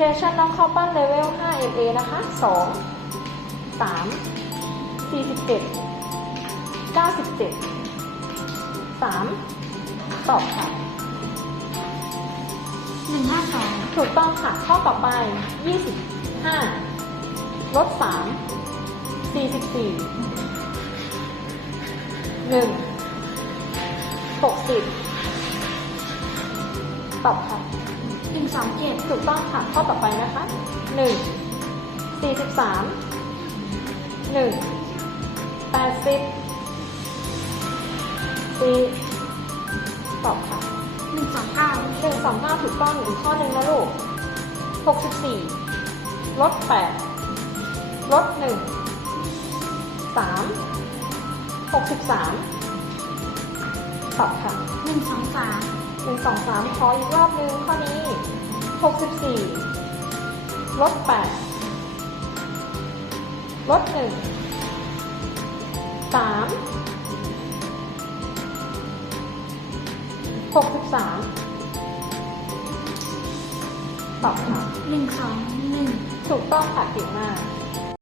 Dictation น้องเข้าปั้นเลเวล5 MA นะคะ 2 3 47 97 3 ตอบค่ะหนึ่งห้าสองถูกต้องค่ะ ข้อต่อไป 25 ลด 3 44 1 60 ตอบค่ะ หนึ่งสองเจ็ดถูกต้องค่ะข้อต่อไปนะคะหนึ่งสี่สิบสามหนึ่งแปดสิบสี่ตอบค่ะหนึ่งสองเก้าหนึ่งสองเก้าถูกต้องอีกข้อหนึ่งนะลูกหกสิบสี่ลดแปดลดหนึ่งสามหกสิบสามตอบค่ะหนึ่งสองสามห นึ่งสองสามขออีกรอบนึงข้อนี้หกสิบสี่ลดแปดลดหนึ่งสามหกสิบสามตอบค่ะหนึ่งสองหนึ่งถูกต้องค่ะเก่งมาก